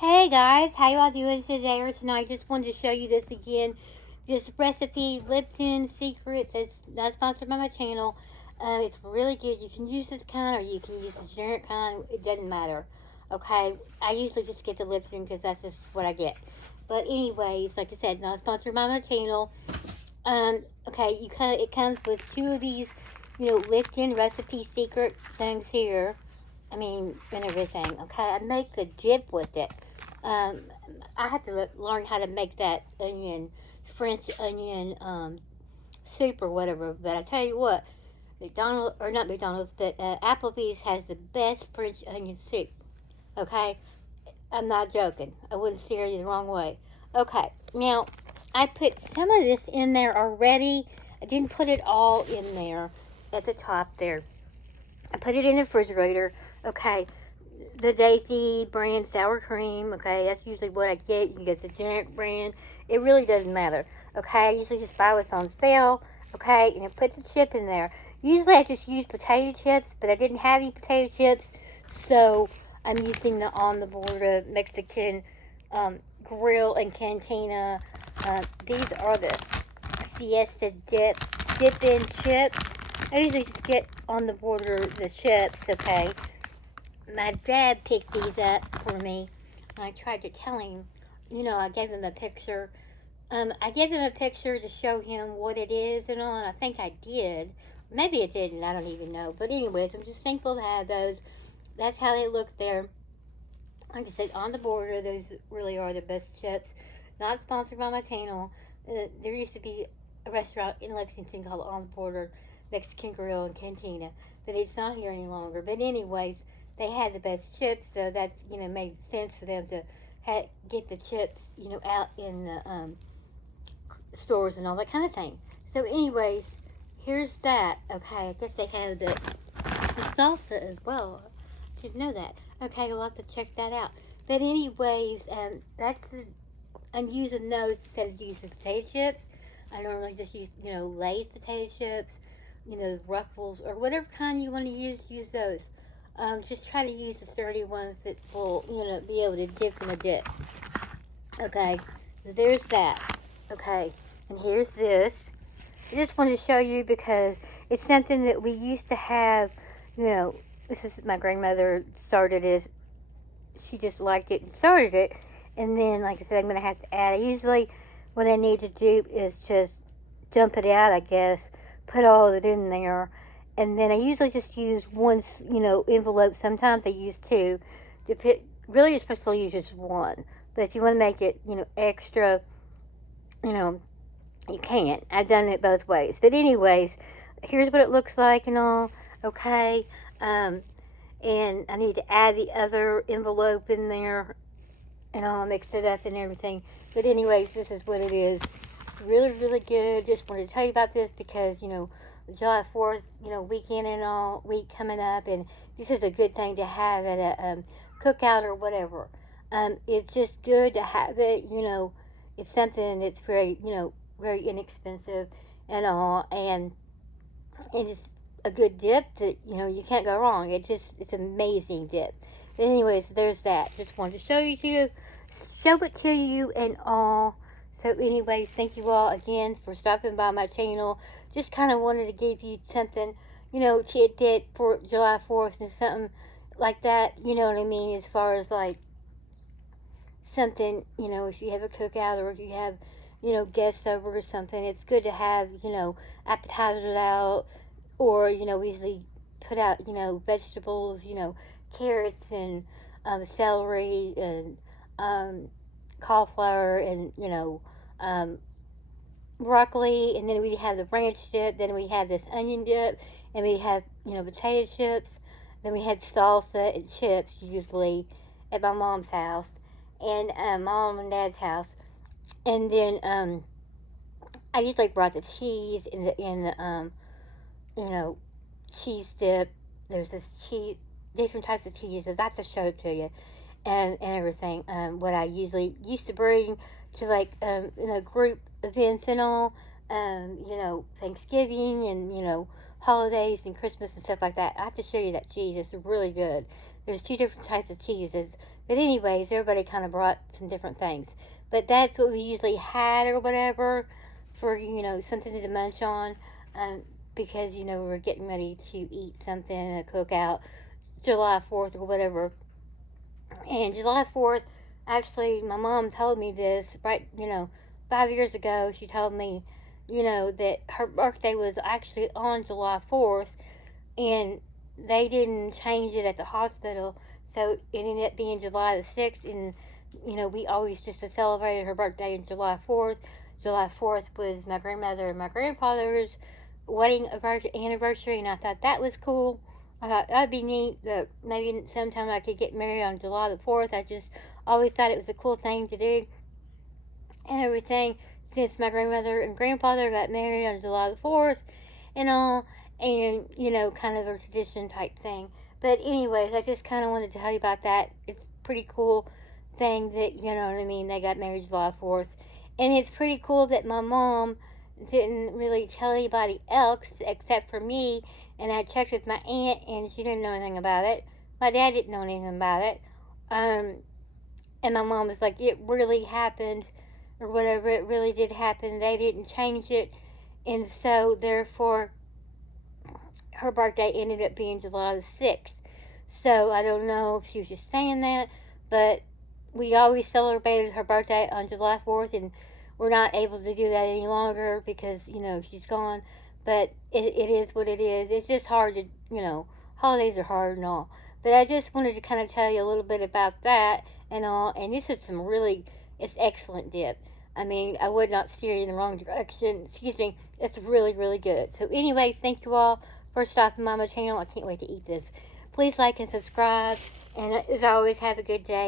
Hey guys, how y'all doing today or tonight? Just wanted to show you this again. This recipe, Lipton Secrets. It's not sponsored by my channel. It's really good. You can use this kind or you can use the generic kind. It doesn't matter. Okay, I usually just get the Lipton because that's just what I get. But anyways, like I said, not sponsored by my channel. Okay, it comes with two of these, Lipton recipe secret things here. I mean, and everything. Okay, I make the dip with it. Um, I have to learn how to make that French onion soup or whatever. But I tell you what, McDonald's or not McDonald's, but Applebee's has the best French onion soup. Okay, I'm not joking. I wouldn't steer you the wrong way. Okay, now I put some of this in there already. I didn't put it all in there at the top there. I put it in the refrigerator. Okay, the Daisy brand sour cream. Okay, that's usually what I get. You can get the generic brand. It really doesn't matter. Okay, I usually just buy what's on sale. Okay, and I put the chip in there. Usually I just use potato chips, but I didn't have any potato chips, so I'm using the On the Border Mexican grill and cantina. These are the Fiesta dip-in chips. I usually just get On the Border the chips. Okay, my dad picked these up for me, and I tried to tell him, I gave him a picture. I gave him a picture to show him what it is and all, and I think I did. Maybe it didn't, I don't even know. But anyways, I'm just thankful to have those. That's how they look there. Like I said, On the Border, those really are the best chips. Not sponsored by my channel. There used to be a restaurant in Lexington called On the Border Mexican Grill and Cantina, but it's not here any longer. But anyways, they had the best chips, so that's made sense for them to get the chips out in the stores and all that kind of thing. So anyways, here's that. Okay, I guess they have the salsa as well. Didn't know that. Okay, we'll have to check that out. But anyways, I'm using those instead of using potato chips. I normally just use, Lay's potato chips, Ruffles, or whatever kind you want to use those. Just try to use the sturdy ones that will, be able to dip in a dip. Okay, so there's that. Okay, and here's this. I just wanted to show you because it's something that we used to have, this is my grandmother started it. She just liked it and started it. And then, like I said, I'm going to have to add. Usually, what I need to do is just dump it out, I guess, put all of it in there. And then I usually just use one, envelope. Sometimes I use two. Really, you're supposed to use just one. But if you want to make it, extra, you know, you can't. I've done it both ways. But anyways, here's what it looks like and all. Okay. And I need to add the other envelope in there and I'll mix it up and everything. But anyways, this is what it is. Really, really good. Just wanted to tell you about this because, July 4th, weekend and all, week coming up, and this is a good thing to have at a cookout or whatever. It's just good to have it, it's something that's very, very inexpensive and all, and it's a good dip that, you can't go wrong. It's amazing dip. But anyways, there's that. Just wanted to show it to you and all. So anyways, thank you all again for stopping by my channel. Just kind of wanted to give you something, tidbit for July 4th and something like that, you know what I mean, as far as like something, if you have a cookout or if you have, guests over or something, it's good to have, appetizers out or, easily put out, vegetables, carrots and celery and cauliflower and, broccoli, and then we have the ranch dip, then we have this onion dip, and we have, potato chips, then we had salsa and chips usually at my mom's house, and mom and dad's house, and then I usually brought the cheese in the cheese dip. There's this cheese, different types of cheeses. That's a show to you, and everything. What I usually used to bring to like group events and all, Thanksgiving and holidays and Christmas and stuff like that. I have to show you that cheese. It's really good. There's two different types of cheeses. But anyways, everybody kind of brought some different things. But that's what we usually had or whatever for, something to munch on. Um, because, we were getting ready to eat something, a cookout, July 4th or whatever. And July 4th, actually, my mom told me this, right, 5 years ago. She told me, that her birthday was actually on July 4th, and they didn't change it at the hospital, so it ended up being July the 6th, and, we always just celebrated her birthday on July 4th. July 4th was my grandmother and my grandfather's wedding anniversary, and I thought that was cool. I thought that'd be neat that maybe sometime I could get married on July the 4th. I just always thought it was a cool thing to do and everything since my grandmother and grandfather got married on July the 4th and all, and, kind of a tradition type thing. But anyways, I just kind of wanted to tell you about that. It's a pretty cool thing that, what I mean, they got married July 4th. And it's pretty cool that my mom didn't really tell anybody else except for me, and I checked with my aunt, and she didn't know anything about it. My dad didn't know anything about it. And my mom was like, it really happened, or whatever, it really did happen. They didn't change it, and so therefore her birthday ended up being July the 6th. So I don't know if she was just saying that, but we always celebrated her birthday on July 4th, and we're not able to do that any longer because, she's gone. But it is what it is. It's just hard to, holidays are hard and all. But I just wanted to kind of tell you a little bit about that and all. And this is it's excellent dip. I mean, I would not steer you in the wrong direction. Excuse me. It's really, really good. So anyways, thank you all for stopping by my channel. I can't wait to eat this. Please like and subscribe. And as always, have a good day.